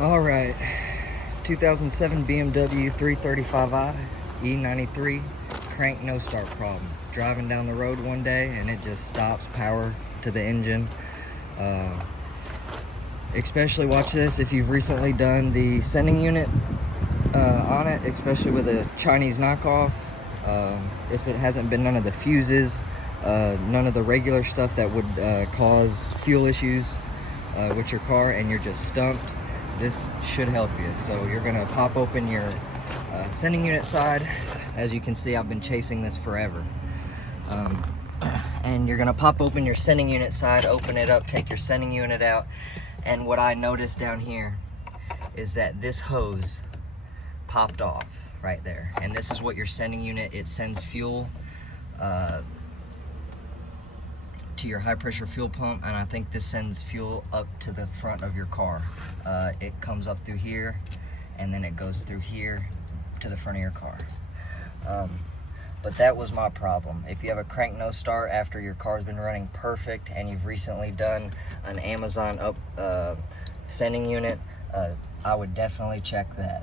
All right, 2007 BMW 335i E93 crank no start problem. Driving down the road one day and it just stops, power to the engine. Especially watch this if you've recently done the sending unit on it, especially with a Chinese knockoff. If it hasn't been none of the fuses, none of the regular stuff that would cause fuel issues with your car, and you're just stumped, this should help you. So you're gonna pop open your sending unit side. As you can see, I've been chasing this forever. And you're gonna pop open your sending unit side, open it up, take your sending unit out. And what I noticed down here is that this hose popped off right there. And this is what your sending unit, it sends fuel to your high pressure fuel pump, and I think this sends fuel up to the front of your car. It comes up through here and then it goes through here to the front of your car. But that was my problem. If you have a crank no start after your car's been running perfect and you've recently done an Amazon sending unit, I would definitely check that.